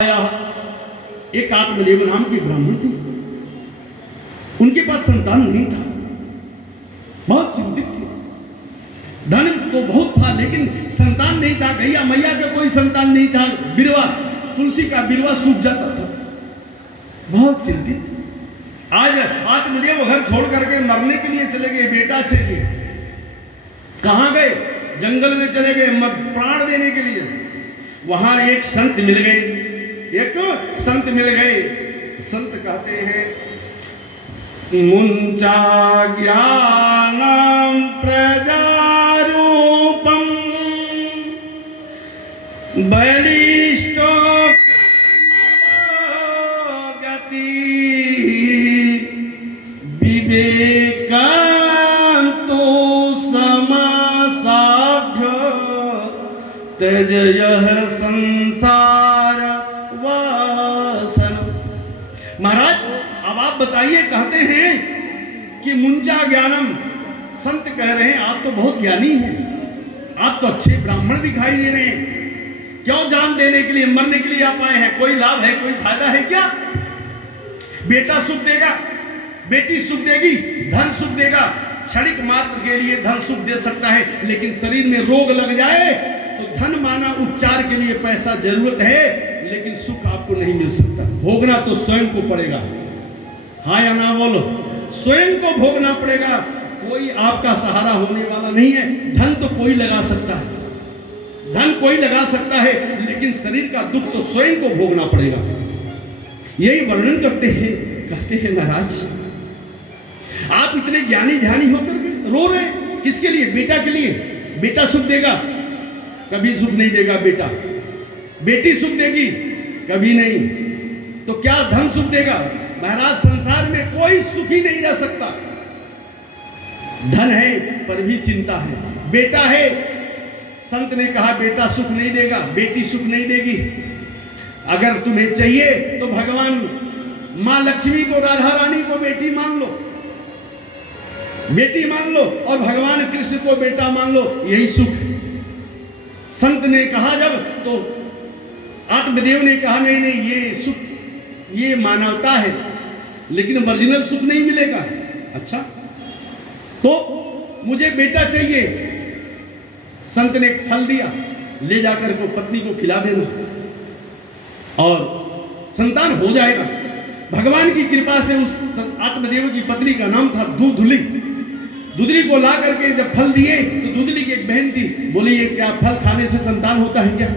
एक आत्मदेव नाम की ब्राह्मण थी, उनके पास संतान नहीं था, बहुत चिंतित थे। धन तो बहुत था लेकिन संतान नहीं था। गैया मैया का कोई संतान नहीं था। बिरवा, तुलसी का बिरवा सूख जाता था। बहुत चिंतित। आज आत्मदेव घर छोड़ करके मरने के लिए चले गए। बेटा चाहिए, कहां गए? जंगल में चले गए प्राण देने के लिए। वहां एक संत मिल गए, संत कहते हैं, मुंचा ज्ञानम प्रजारूपम बलिष्ठो गति विवेकांतो समासाध्य त्यज यह संसार वासन। महाराज अब आप बताइए, कहते हैं कि मुंचा ज्ञानम, संत कह रहे हैं आप तो बहुत ज्ञानी हैं, आप तो अच्छे ब्राह्मण दिखाई दे रहे हैं, क्यों जान देने के लिए, मरने के लिए आप आए हैं? कोई लाभ है, कोई फायदा है क्या? बेटा सुख देगा, बेटी सुख देगी, धन सुख देगा। क्षणिक मात्र के लिए धन सुख दे सकता है, लेकिन शरीर में रोग लग जाए तो धन माना उपचार के लिए पैसा जरूरत है, लेकिन सुख आपको नहीं मिल सकता। भोगना तो स्वयं को पड़ेगा। हाँ या ना बोलो? स्वयं को भोगना पड़ेगा, कोई आपका सहारा होने वाला नहीं है। धन तो कोई लगा सकता है, धन कोई लगा सकता है, लेकिन शरीर का दुख तो स्वयं को भोगना पड़ेगा। यही वर्णन करते हैं, कहते हैं महाराज आप इतने ज्ञानी ध्यानी होकर के रो रहे हैं, किसके लिए? बेटा के लिए। बेटा सुख देगा? कभी सुख नहीं देगा बेटा। बेटी सुख देगी? कभी नहीं। तो क्या धन सुख देगा? महाराज संसार में कोई सुखी नहीं रह सकता। धन है पर भी चिंता है, बेटा है, संत ने कहा बेटा सुख नहीं देगा, बेटी सुख नहीं देगी। अगर तुम्हें चाहिए तो भगवान मां लक्ष्मी को, राधा रानी को बेटी मान लो, बेटी मान लो, और भगवान कृष्ण को बेटा मान लो, यही सुख। संत ने कहा जब, तो आत्मदेव ने कहा नहीं नहीं, ये सुख, ये मानवता है, लेकिन ओरिजिनल सुख नहीं मिलेगा। अच्छा, तो मुझे बेटा चाहिए। संत ने फल दिया, ले जाकर को पत्नी को खिला देना और संतान हो जाएगा। भगवान की कृपा से उस आत्मदेव की पत्नी का नाम था दूधली। दूधली को ला करके जब फल दिए तो दूधली की एक बहन थी, बोली ये क्या फल खाने से संतान होता है क्या?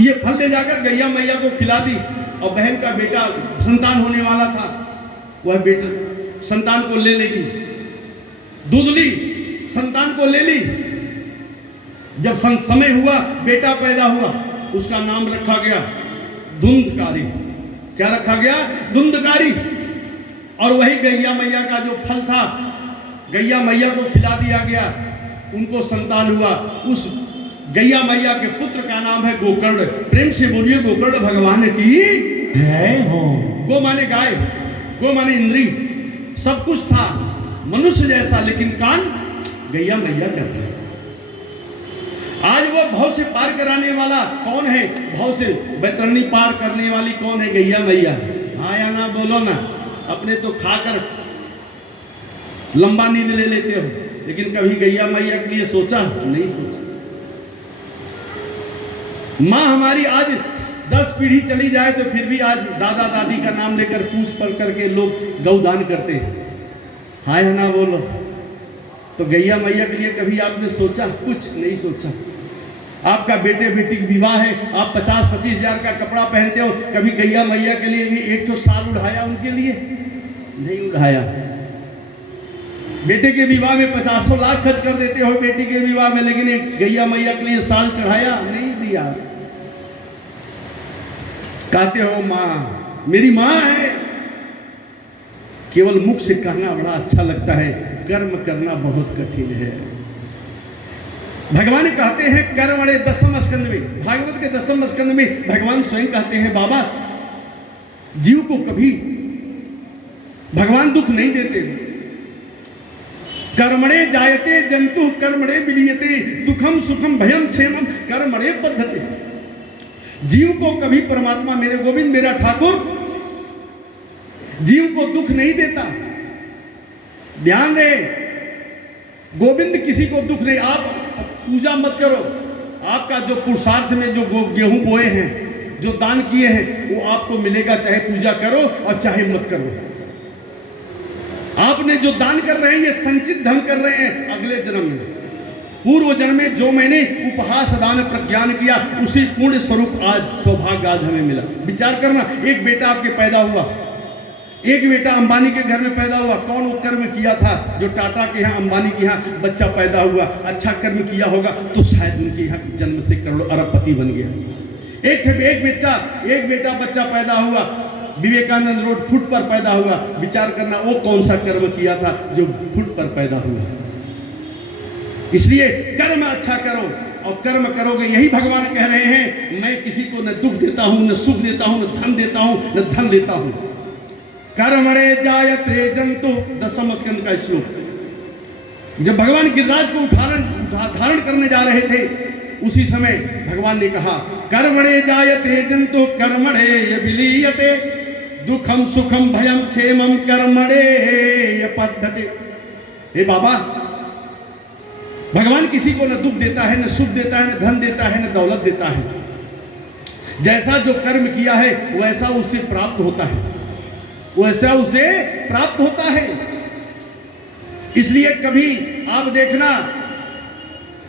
ये फल ले जाकर गैया मैया को खिला दी और बहन का बेटा संतान होने वाला था, वह बेटा संतान को ले लेगी। दूधली संतान को ले ली। जब समय हुआ, बेटा पैदा हुआ, उसका नाम रखा गया धुंधकारी। क्या रखा गया? धुंधकारी। और वही गैया मैया का जो फल था, गैया मैया को खिला दिया गया, उनको संतान हुआ। उस गैया मैया के पुत्र का नाम है गोकर्ण। प्रेम से बोलिए गोकर्ण भगवान की जय हो। गो माने गाय, गो माने इंद्री, सब कुछ था मनुष्य जैसा, लेकिन कान गैया मैया का था। आज वो भव से पार कराने वाला कौन है? भव से बैतरणी पार करने वाली कौन है? गैया मैया। हाँ या ना बोलो ना? अपने तो खाकर लंबा नींद ले लेते हो, लेकिन कभी गैया मैया के लिए सोचा? नहीं सोचा। माँ हमारी आज 10 पीढ़ी चली जाए तो फिर भी आज दादा दादी का नाम लेकर पूछ पढ़ करके लोग गौदान करते हैं। हाँ या ना बोलो? तो गैया मैया के लिए कभी आपने सोचा? कुछ नहीं सोचा। आपका बेटे बेटी का विवाह है, आप 50-25 हजार का कपड़ा पहनते हो, कभी गैया मैया के लिए भी एक तो साल उड़ाया? उनके लिए नहीं उड़ाया। बेटे के विवाह में 50 लाख खर्च कर देते हो बेटी के विवाह में, लेकिन एक गैया मैया के लिए साल चढ़ाया नहीं दिया। कहते हो माँ मेरी माँ है, केवल मुख से कहना बड़ा अच्छा लगता है, कर्म करना बहुत कठिन है। भगवान कहते हैं कर्मणे 10वें स्कंद में, भागवत के 10वें स्कंद में भगवान स्वयं कहते हैं बाबा जीव को कभी भगवान दुख नहीं देते। कर्मणे जायते जंतु कर्मणे विलीयते दुखम सुखम भयम क्षेमम कर्मणे पद्धति। जीव को कभी परमात्मा मेरे गोविंद मेरा ठाकुर जीव को दुख नहीं देता। ध्यान दे, गोविंद किसी को दुख नहीं। आप पूजा मत करो, आपका जो पुरुषार्थ में जो गेहूं बोए हैं, जो दान किए हैं, वो आपको मिलेगा, चाहे पूजा करो और चाहे मत करो। आपने जो दान कर रहे हैं ये संचित धन कर रहे हैं अगले जन्म में। पूर्व जन्म में जो मैंने उपहास दान प्रज्ञान किया उसी पूर्ण स्वरूप आज सौभाग्य आज हमें मिला। विचार करना, एक बेटा आपके पैदा हुआ, एक बेटा अंबानी के घर में पैदा हुआ। कौन वो कर्म किया था जो टाटा के यहाँ अंबानी के यहाँ बच्चा पैदा हुआ? अच्छा कर्म किया होगा तो शायद उनके यहाँ जन्म से करोड़ों अरबपति बन गया। एक बेटा बच्चा पैदा हुआ, विवेकानंद रोड फुट पर पैदा हुआ। विचार करना वो कौन सा कर्म किया था जो फुट पर पैदा हुआ। इसलिए कर्म अच्छा करो और कर्म करोगे। यही भगवान कह रहे हैं, मैं किसी को न दुख देता हूं, न सुख देता हूं, न धन देता हूं, न धन लेता हूं। कर्मणे जायते जंतु, 10वें स्कंद का श्लोक। जब भगवान गिरिराज को धारण करने जा रहे थे उसी समय भगवान ने कहा, कर्मणे जायते जंतु कर्मणे विलीयते दुखम सुखम भयम क्षेमम कर्मणे पद्धते। हे बाबा, भगवान किसी को न दुख देता है, न सुख देता है, न धन देता है, न दौलत देता है। जैसा जो कर्म किया है वैसा उसे प्राप्त होता है, वैसा उसे प्राप्त होता है। इसलिए कभी आप देखना,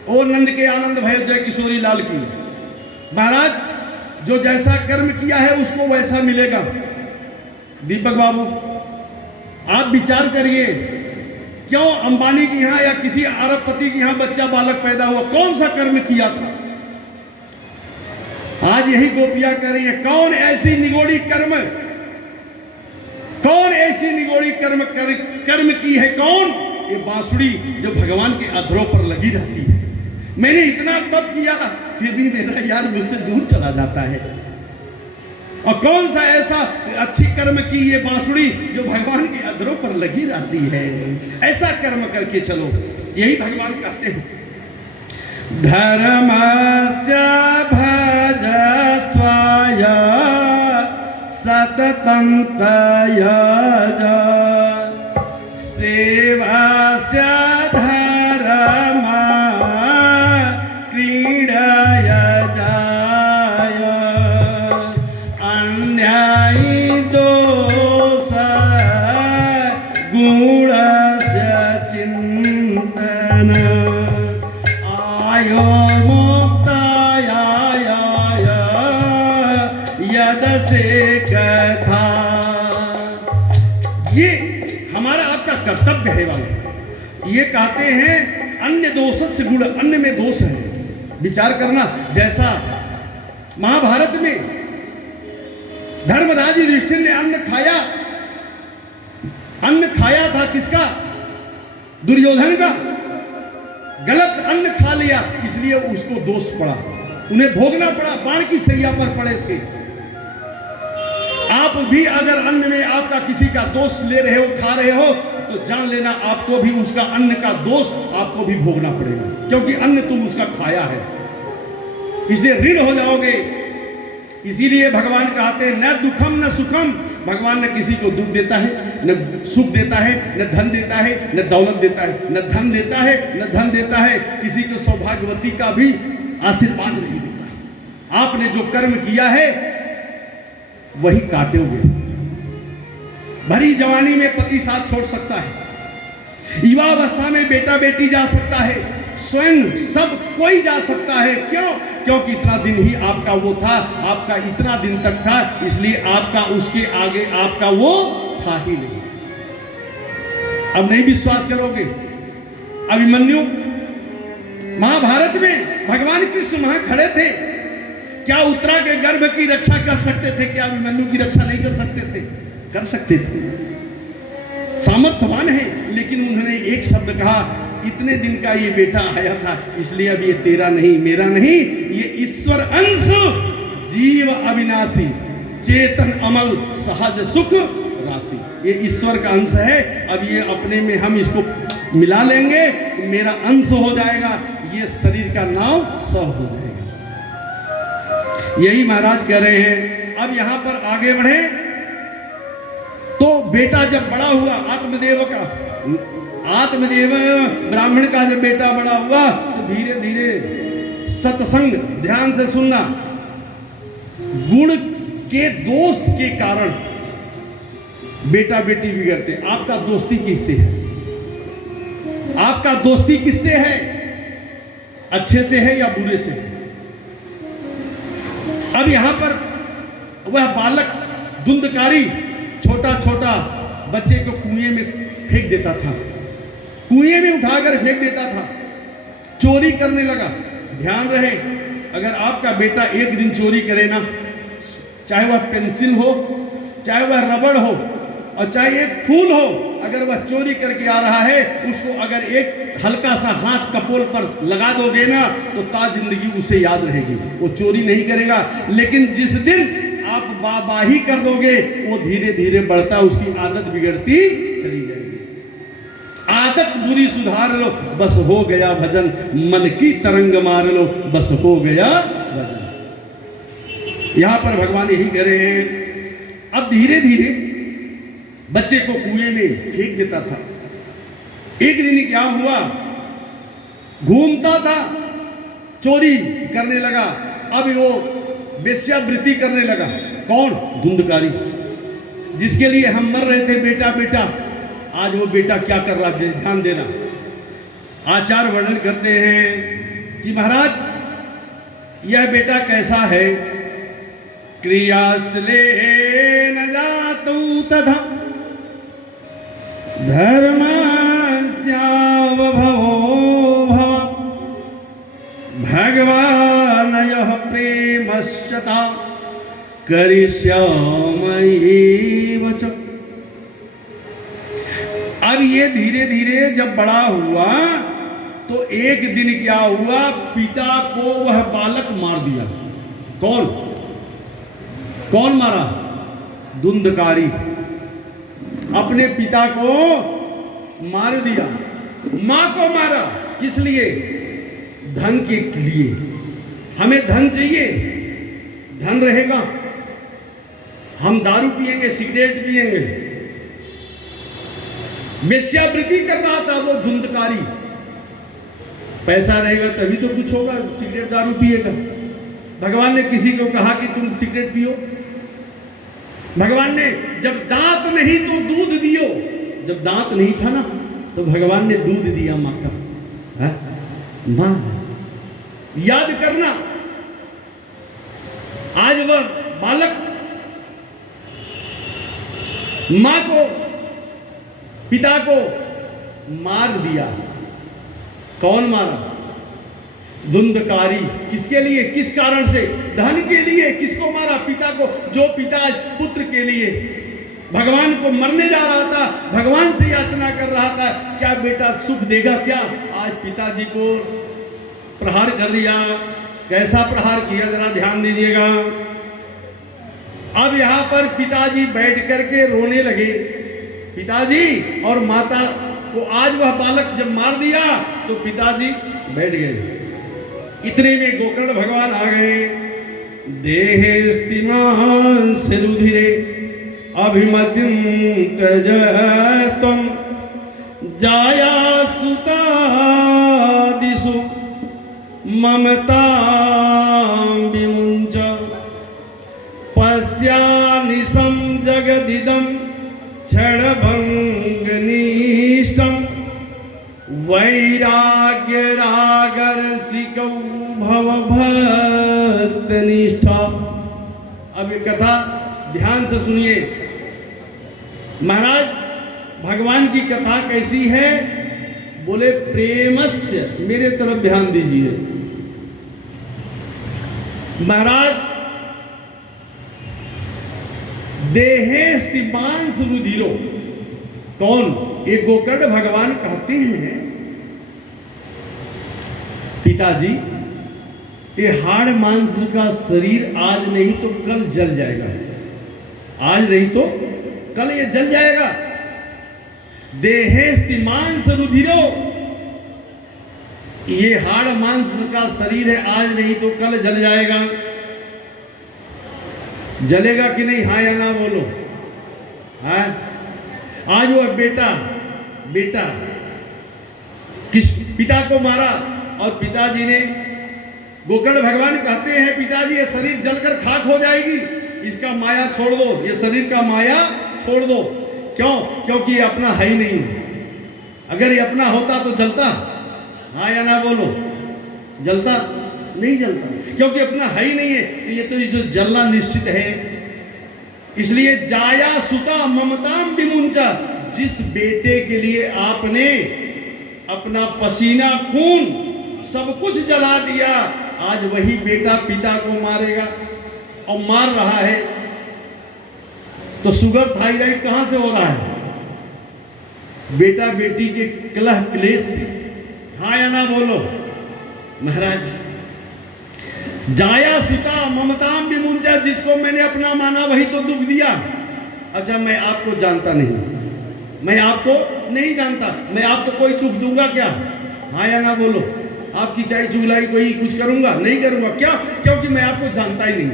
ओ नंद के आनंद भय जय किशोरी लाल की, महाराज जो जैसा कर्म किया है उसको वैसा मिलेगा। दीपक बाबू आप विचार करिए, क्यों अंबानी के यहां या किसी अरबपति के यहां बच्चा बालक पैदा हुआ? कौन सा कर्म किया था? आज यही गोपियां कह रही है, कौन ऐसी निगोड़ी कर्म कर्म की है? कौन? ये बांसुरी जो भगवान के अधरों पर लगी रहती है। मैंने इतना तप किया फिर भी मेरा यार मुझसे दूर चला जाता है। और कौन सा ऐसा अच्छी कर्म की ये बांसुरी जो भगवान के अधरों पर लगी रहती है? ऐसा कर्म करके चलो। यही भगवान कहते हैं, धर्मस्य भजस्वाय सततं तयज सेवास्य धर्म क्रीडय जाय अन्यायी दोष गुणस्य चिन्तन आयो मुक्ताय यदसे कथा। ये हमारा आपका कर्तव्य है वाले। ये कहते हैं अन्य दोष से गुण, अन्य में दोष है। विचार करना, जैसा महाभारत में धर्मराज युधिष्ठिर ने अन्न खाया था किसका? दुर्योधन का। गलत अन्न खा लिया, इसलिए उसको दोष पड़ा, उन्हें भोगना पड़ा, बाण की सैया पर पड़े थे। आप भी अगर अन्न में आपका किसी का दोष ले रहे हो, खा रहे हो, तो जान लेना आपको भी उसका अन्न का दोष आपको भी भोगना पड़ेगा, क्योंकि अन्न तुम उसका खाया है, इसलिए ऋण हो जाओगे। इसीलिए भगवान कहते हैं, न दुखम न सुखम। भगवान न किसी को दुख देता है, न सुख देता है, न धन देता है, न दौलत देता है, न धन देता है, न धन देता है। किसी को सौभाग्यवती का भी आशीर्वाद नहीं देता। आपने जो कर्म किया है वही काटोगे। भरी जवानी में पति साथ छोड़ सकता है, युवावस्था में बेटा बेटी जा सकता है, स्वयं सब कोई जा सकता है। क्यों? क्योंकि इतना दिन ही आपका वो था, आपका इतना दिन तक था, इसलिए आपका उसके आगे आपका वो था ही नहीं। अब नहीं विश्वास करोगे, अभिमन्यु महाभारत में भगवान कृष्ण वहां खड़े थे, क्या उत्तरा के गर्भ की रक्षा कर सकते थे? क्या अभिमन्यु की रक्षा नहीं कर सकते थे? कर सकते थे, सामर्थ्यवान है। लेकिन उन्होंने एक शब्द कहा, इतने दिन का ये बेटा आया था, इसलिए अब ये तेरा नहीं मेरा नहीं, ये ईश्वर अंश, जीव अविनाशी, चेतन अमल, सहज सुख राशि, ये ईश्वर का अंश है। अब ये अपने में हम इसको मिला लेंगे, मेरा अंश हो जाएगा, ये शरीर का नाम सब हो जाएगा। यही महाराज कह रहे हैं। अब यहां पर आगे बढ़े तो बेटा जब बड़ा हुआ, आत्मदेव ब्राह्मण का जब बेटा बड़ा हुआ तो धीरे धीरे सत्संग, ध्यान से सुनना, गुण के दोष के कारण बेटा बेटी बिगड़ते। आपका दोस्ती किससे है? आपका दोस्ती किससे है? अच्छे से है या बुरे से है? अब यहां पर वह बालक धुंधकारी छोटा छोटा बच्चे को कुएं में फेंक देता था, कुएं में उठाकर फेंक देता था, चोरी करने लगा। ध्यान रहे, अगर आपका बेटा एक दिन चोरी करे ना, चाहे वह पेंसिल हो, चाहे वह रबड़ हो और चाहे एक फूल हो, अगर वह चोरी करके आ रहा है, उसको अगर एक हल्का सा हाथ कपोल पर लगा दोगे ना तो ताज जिंदगी उसे याद रहेगी, वो चोरी नहीं करेगा। लेकिन जिस दिन आप वाहवाही कर दोगे, वो धीरे धीरे बढ़ता, उसकी आदत बिगड़ती चली जाएगी। आदत बुरी सुधार लो, बस हो गया भजन, मन की तरंग मार लो, बस हो गया भजन। यहां पर भगवान यही कह रहे हैं। अब धीरे धीरे बच्चे को कुएं में फेंक देता था। एक दिन क्या हुआ, घूमता था, चोरी करने लगा। अब वो वेश्यावृत्ति करने लगा। कौन? धुंधकारी, जिसके लिए हम मर रहे थे बेटा बेटा, आज वो बेटा क्या कर रहा है, ध्यान देना। आचार्य वर्णन करते हैं कि महाराज यह बेटा कैसा है, क्रियास्थले न जातु तथा धर्मस्यावभवो भव भगवानयः प्रेमश्चता करिष्यामि च। अब ये धीरे धीरे जब बड़ा हुआ तो एक दिन क्या हुआ, पिता को वह बालक मार दिया। कौन? कौन मारा? धुंधकारी अपने पिता को मार दिया। मां को मारा, किस लिए? धन के लिए। हमें धन चाहिए, धन रहेगा हम दारू पिएंगे, सिगरेट पिएंगे। वेश्यावृत्ति कर रहा था वो धुंधकारी, पैसा रहेगा तभी तो कुछ होगा, सिगरेट दारू पिएगा। भगवान ने किसी को कहा कि तुम सिगरेट पियो? भगवान ने जब दांत नहीं तो दूध दियो, जब दांत नहीं था ना तो भगवान ने दूध दिया मां का। मां याद करना, आज वह बालक मां को, पिता को मार दिया। कौन मारा? धुंधकारी। किसके लिए? किस कारण से? धन के लिए। किसको मारा? पिता को। जो पिता पुत्र के लिए भगवान को मरने जा रहा था, भगवान से याचना कर रहा था, क्या बेटा सुख देगा क्या, आज पिताजी को प्रहार कर दिया। कैसा प्रहार किया जरा ध्यान दीजिएगा। अब यहां पर पिताजी बैठ करके रोने लगे। पिताजी और माता को आज वह बालक जब मार दिया तो पिताजी बैठ गए। इतने में गोकर्ण भगवान आ गए। देहे स्तिमान से रुधिरे अभिमतिम त्यज त्वं जाया सुता दिशु ममता विमुंच पश्यानिशं जगदिदं क्षणभंग निष्ठं वैराग्य रागरसिकौ भव भक्तनिष्ठा। अब ये कथा ध्यान से सुनिए। महाराज भगवान की कथा कैसी है? बोले प्रेमस्य, मेरे तरफ ध्यान दीजिए। महाराज देहे स्तिमांस रुधिरो। कौन? एक गोकर्ण भगवान कहते हैं पिताजी ये हाड़ मांस का शरीर आज नहीं तो कल जल जाएगा, आज नहीं तो कल ये जल जाएगा। देहे स्तिमांस रुधिरो, ये हाड़ मांस का शरीर है, आज नहीं तो कल जल जाएगा। जलेगा कि नहीं? हाँ या ना बोलो। हाँ, आज वो बेटा किस पिता को मारा और पिताजी ने, गोकर्ण भगवान कहते हैं पिताजी ये शरीर जलकर खाक हो जाएगी, इसका माया छोड़ दो, ये शरीर का माया छोड़ दो। क्यों? क्योंकि ये अपना है ही नहीं। अगर ये अपना होता तो जलता? हाँ या ना बोलो। जलता? नहीं जलता, क्योंकि अपना है ही नहीं है। तो ये तो जो जलना निश्चित है। इसलिए जाया सुता ममताम विमुंचा, जिस बेटे के लिए आपने अपना पसीना खून सब कुछ जला दिया, आज वही बेटा पिता को मारेगा और मार रहा है। तो शुगर थायराइड कहां से हो रहा है? बेटा बेटी के कलह क्लेश से। हाँ या ना बोलो। महाराज, जाया सुता ममताम विमुंचा, जिसको मैंने अपना माना वही तो दुख दिया। अच्छा, मैं आपको जानता नहीं, मैं आपको नहीं जानता, मैं आपको कोई दुख दूंगा क्या? हाँ या ना बोलो। आपकी चाय चुगलाई कोई कुछ करूंगा? नहीं करूंगा। क्या? क्योंकि मैं आपको जानता ही नहीं।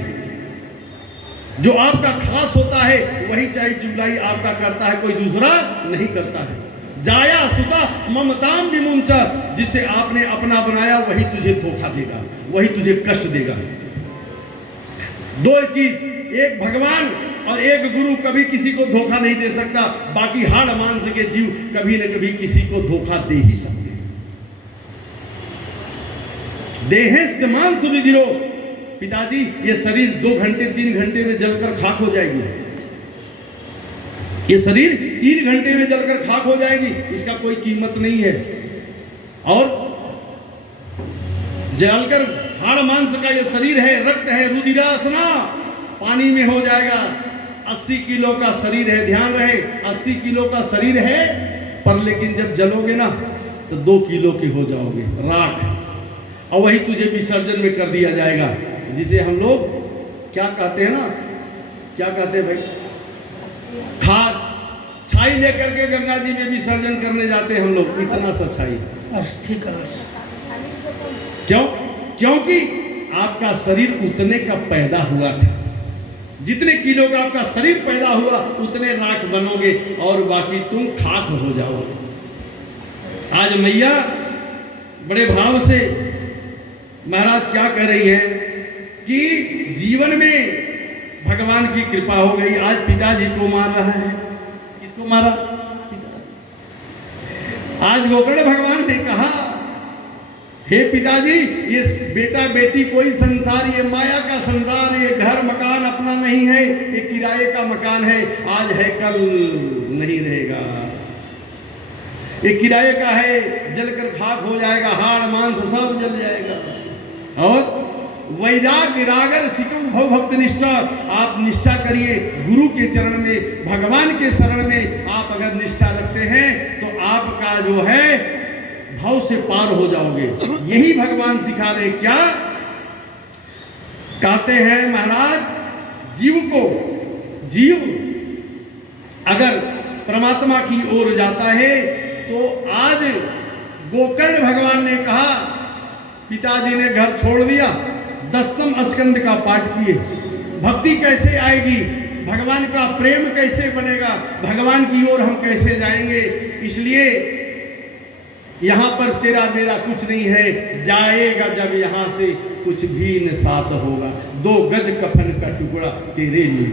जो आपका खास होता है वही चाय चुगलाई आपका करता है, कोई दूसरा नहीं करता है। जाया सुता ममताम विमुंचा, जिसे आपने अपना बनाया वही तुझे धोखा देगा, वही तुझे कष्ट देगा। दो चीज, एक भगवान और एक गुरु कभी किसी को धोखा नहीं दे सकता। बाकी हाड़ मांस के जीव कभी न कभी किसी को धोखा दे ही सकते। देहेस्तमान सुनिधिरो, पिताजी ये शरीर 2 घंटे 3 घंटे में जलकर खाक हो जाएगी। ये शरीर 3 घंटे में जलकर खाक हो जाएगी, इसका कोई कीमत नहीं है। और जलकर हाड़ मांस का ये शरीर है, रक्त है, रुधिरासना पानी में हो जाएगा। 80 किलो का शरीर है, ध्यान रहे 80 किलो का शरीर है, पर लेकिन जब जलोगे ना तो 2 किलो के हो जाओगे, राख। और वही तुझे विसर्जन में कर दिया जाएगा, जिसे हम लोग क्या कहते हैं ना, क्या कहते हैं भाई, खाद छाई लेकर के गंगा जी में विसर्जन करने जाते हैं हम लोग। इतना सच्चाई क्यों? क्योंकि आपका शरीर उतने का पैदा हुआ था, जितने किलो का आपका शरीर पैदा हुआ उतने राख बनोगे और बाकी तुम खाक हो जाओगे। आज मैया बड़े भाव से महाराज क्या कह रही है कि जीवन में भगवान की कृपा हो गई। आज पिताजी को मार रहा है। किसको मारा? पिता। आज गोकर्ण भगवान ने कहा, हे पिताजी, ये बेटा बेटी कोई संसार, ये माया का संसार, ये घर मकान अपना नहीं है, ये किराए का मकान है। आज है कल नहीं रहेगा, ये किराए का है, जलकर खाक हो जाएगा, हाड़ मांस सब जल जाएगा। और वैराग्य रागर सिकम भव भक्त निष्ठा, आप निष्ठा करिए गुरु के चरण में, भगवान के शरण में। आप अगर निष्ठा रखते हैं तो आपका जो है भाव से पार हो जाओगे। यही भगवान सिखा रहे। क्या कहते हैं महाराज? जीव अगर परमात्मा की ओर जाता है तो आज गोकर्ण भगवान ने कहा, पिताजी ने घर छोड़ दिया, 10वें स्कंद का पाठ किए। भक्ति कैसे आएगी? भगवान का प्रेम कैसे बनेगा? भगवान की ओर हम कैसे जाएंगे? इसलिए यहां पर तेरा मेरा कुछ नहीं है, जाएगा जब यहां से कुछ भी न साथ होगा। 2 गज कफन का टुकड़ा तेरे लिए।